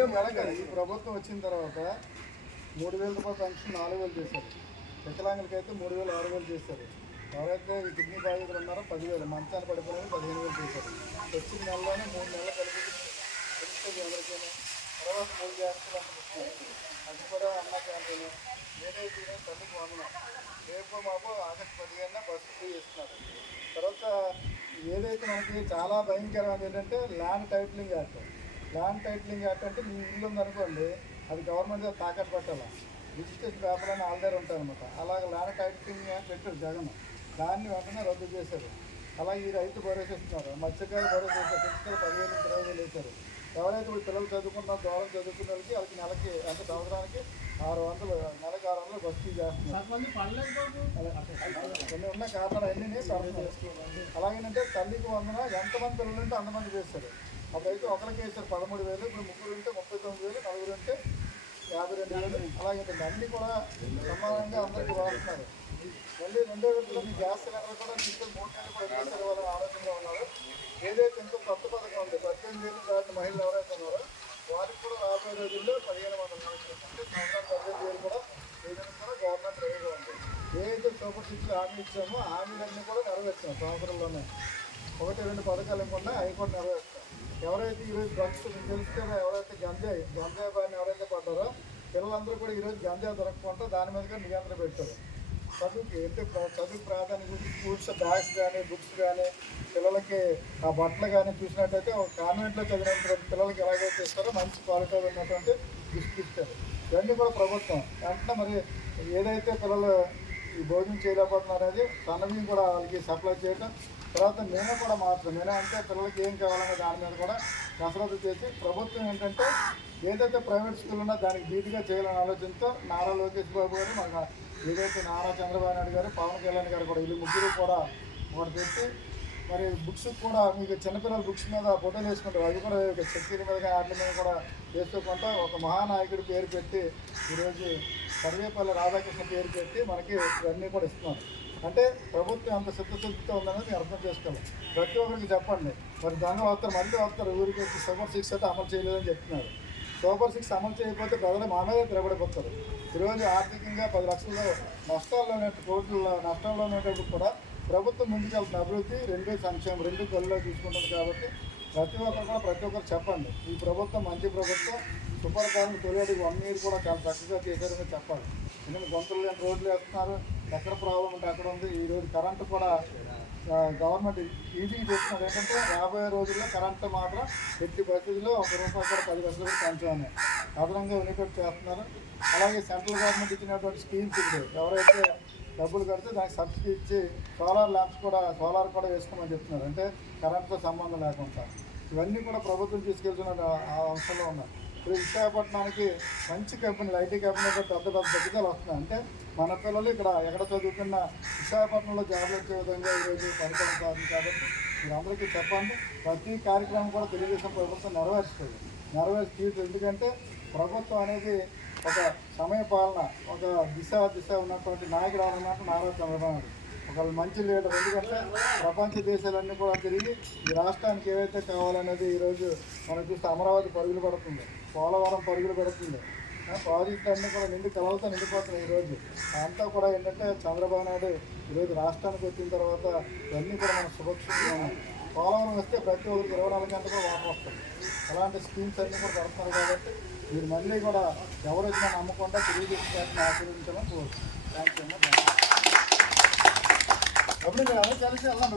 ఈ ప్రభుత్వం వచ్చిన తర్వాత 3,000 రూపాయల పెన్షన్ 4,000 చేశారు. వికలాంగులకి అయితే 3,000 6,000 చేశారు. ఎవరైతే ఈ కిడ్నీ బాధితులు ఉన్నారో 10,000, మంచాన్ని పడిపోయిన 15,000 చేశారు. వచ్చిన నెలలోనే 3 నెలలు కలిపి తెలుస్తుంది ఎవరికైనా. తర్వాత 3 చేస్తారు అది కూడా అన్న క్యాంటీన్ ఏదైతే తల్లికి వందనం రేపు మాకు ఆగస్టు 15 బస్సు ఫ్రీ చేస్తున్నారు. తర్వాత ఏదైతే మనకి చాలా భయంకరమైనది ఏంటంటే land titling act. Land titling act అంటే మీ ఇల్లు ఉందనుకోండి, అది గవర్నమెంట్ తాకట్టు పెట్టాలి. రిజిస్ట్రేషన్ పేపర్ అని ఆల్రెడీ ఉంటాయన్నమాట. అలాగే ల్యాండ్ టైటిలింగ్ యాక్ట్ పెట్టారు జగన్, దాన్ని వెంటనే రద్దు చేశారు. అలాగే ఈ రైతు భరోసా ఇస్తున్నారు, మత్స్యకారు భరోసా ఇస్తారు, పెంచుతారు 10,000 నుంచి 20,000 వేశారు. ఎవరైతే ఇప్పుడు పిల్లలు చదువుకుంటున్నారో దూరం చదువుకున్న వాళ్ళకి వాళ్ళకి నెలకి అంటే సంవత్సరానికి 600, నెలకు 600 బస్తీ చేస్తున్నారు. కొన్ని ఉన్న కారణాలు అన్నీ అలాగేనంటే తల్లికి వందన ఎంతమంది పిల్లలు ఉంటే అంతమంది వేస్తారు. అప్పుడైతే ఒకరికి వేస్తారు 13,000, ఇప్పుడు 3 ఉంటే 39,000, 4 ఉంటే 52,000. అలాగే అన్నీ కూడా సమానంగా అందరికీ వాడుతున్నారు. మళ్ళీ 2వ విడతలో మీ గ్యాస్ సిలిండర్ కూడా తీసుకొని 3 నెలలు కూడా వేస్తారు వాళ్ళ ఆలోచనలో ఉన్నారు. ఏదైతే ఎంతో కొత్త పథకం ఉంది 18 ఏళ్ళు దాటిన మహిళలు ఎవరైతే ఉన్నారో వారికి కూడా రాబోయే రోజుల్లో 1,500 అంటే సంవత్సరానికి 18,000 కూడా వేయడానికి కూడా గవర్నమెంట్ రెడీగా ఉంది. ఏదైతే సూపర్ సిక్స్ హామీ ఇచ్చామో హామీలన్నీ కూడా నెరవేర్చాం. సంవత్సరంలోనే 1-2 పథకాలు ఇవ్వకుండా అవి కూడా నెరవేర్చాం. ఎవరైతే ఈరోజు డ్రగ్స్ మీకు తెలిస్తే ఎవరైతే గంజాయి బారిన ఎవరైతే పడ్డారో పిల్లలందరూ కూడా ఈరోజు గంజాయి దొరకకుండా దాని మీద కూడా నియంత్రణ పెట్టారు. చదువుకి అంటే చదువు ప్రాధాన్యత స్కూల్స్ బ్యాగ్స్ కానీ బుక్స్ కానీ పిల్లలకి ఆ బట్టలు కానీ చూసినట్టయితే ఒక కాన్వెంట్లో చదివినటువంటి పిల్లలకి ఎలాగైతే ఇస్తారో మంచి క్వాలిటీ ఉన్నటువంటి గిఫ్ట్ ఇస్తారు. ఇవన్నీ కూడా ప్రభుత్వం వెంటనే మరి ఏదైతే పిల్లలు ఈ భోజనం చేయలేకపోతున్నారు అనేది సన్నబియ్యం కూడా వాళ్ళకి సప్లై చేయడం. తర్వాత మేము కూడా మాత్రం అంటే పిల్లలకి ఏం కావాలనే దాని మీద కూడా కసరత్తు చేసి ప్రభుత్వం ఏంటంటే ఏదైతే ప్రైవేట్ స్కూల్ ఉన్నా దానికి ధీటుగా చేయాలనే ఆలోచనతో నారా లోకేష్ బాబు గారు, మన ఏదైతే నారా చంద్రబాబు నాయుడు గారు, పవన్ కళ్యాణ్ గారు కూడా వీళ్ళు ముగ్గురు కూడా ఒకటి పెట్టి మరి బుక్స్ కూడా మీకు చిన్నపిల్లల బుక్స్ మీద ఫోటోలు వేసుకుంటారు. అవి కూడా చక్కీల మీద వాటి మీద కూడా వేసుకోకుండా ఒక మహానాయకుడి పేరు పెట్టి ఈరోజు సర్వేపల్లి రాధాకృష్ణ పేరు పెట్టి మనకి ఇవన్నీ కూడా ఇస్తున్నారు. అంటే ప్రభుత్వం అంత సిద్ధశుద్ధితో ఉందనేది మీరు అర్థం చేసుకోవాలి. ప్రతి ఒక్కరికి చెప్పండి. మరి దొంగలు వస్తారు, మళ్ళీ వస్తారు ఊరికి వచ్చి సూపర్ 6 అయితే అమలు చేయలేదని చెప్తున్నారు. సూపర్ 6 అమలు చేయకపోతే ప్రజలు మా మీద తిరగబడిపోతారు. ఈరోజు ఆర్థికంగా 10 లక్షల కోట్ల నష్టంలో ఉండేటప్పుడు కూడా ప్రభుత్వం ముందుకెళ్తున్న అభివృద్ధి 2 సంక్షేమం 2 కళ్ళలో తీసుకుంటుంది. కాబట్టి ప్రతి ఒక్కరు చెప్పండి, ఈ ప్రభుత్వం మంచి ప్రభుత్వం, సూపర్ కాలం తొలిటి 1 ఇయర్ కూడా చాలా చక్కగా చేశారని చెప్పాలి. ఎందుకంటే గొంతులు లేని రోడ్లు వేస్తున్నారు, ఎక్కడ ప్రాబ్లం ఉంటే అక్కడ ఉంది. ఈరోజు కరెంటు కూడా గవర్నమెంట్ ఈజీగా చేస్తున్నారు. ఏంటంటే రాబోయే రోజుల్లో కరెంటు మాత్రం ఎట్టి పరిస్థితుల్లో ₹1 కూడా 10 లక్షలు కూడా పెంచాలని అదనంగా ఉండేటట్టు చేస్తున్నారు. అలాగే సెంట్రల్ గవర్నమెంట్ ఇచ్చినటువంటి స్కీమ్స్ ఇప్పుడు ఎవరైతే డబ్బులు కడితే దానికి సబ్సిడీ ఇచ్చి సోలార్ కూడా వేసుకోమని చెప్తున్నారు. అంటే కరెంటుతో సంబంధం లేకుండా ఇవన్నీ కూడా ప్రభుత్వం తీసుకెళ్తున్న ఆ అంశంలో ఉన్నారు. ఇప్పుడు విశాఖపట్నానికి మంచి కంపెనీలు, ఐటీ కంపెనీలు పెద్ద దగ్గరలు వస్తున్నాయి. అంటే మన పిల్లలు ఇక్కడ ఎక్కడ చదువుకున్న విశాఖపట్నంలో జాబ్లు వచ్చే విధంగా ఈరోజు పరిపాలన సాధింది. కాబట్టి మీరు అందరికీ చెప్పండి, ప్రతి కార్యక్రమం కూడా తెలుగుదేశం ప్రభుత్వం నెరవేర్చి తీరుతుంది. ఎందుకంటే ప్రభుత్వం అనేది ఒక సమయ పాలన, ఒక దిశ ఉన్నటువంటి నాయకుడు అన్నట్టు నారా చంద్రబాబు నాయుడు ఒక మంచి లీడర్. ఎందుకంటే ప్రపంచ దేశాలన్నీ కూడా తిరిగి ఈ రాష్ట్రానికి ఏవైతే కావాలనేది ఈరోజు మనం చూస్తే అమరావతి పరుగులు పడుతుంది, పోలవరం పరుగులు పెడుతుంది, ప్రాజెక్టులు అన్నీ కూడా కలవతో నిండిపోతున్నాయి. ఈరోజు అంతా కూడా ఏంటంటే చంద్రబాబు నాయుడు ఈరోజు రాష్ట్రానికి వచ్చిన తర్వాత ఇవన్నీ కూడా మన సురక్షితంగా ఉన్నాయి. పోలవరం వస్తే ప్రతి ఒక్కరికి 24 గంటలు కూడా వాటర్ వస్తుంది. అలాంటి స్కీమ్స్ అన్నీ కూడా పడుతున్నారు. కాబట్టి మీరు మళ్ళీ కూడా ఎవరు వచ్చినా నమ్మకుండా తెలుగుదేశం ఆశీర్వదించాలని కోరుతున్నాను. థ్యాంక్ యూ అమ్మా. అప్పుడు మీరు అందరూ కలిసి వెళ్ళండి.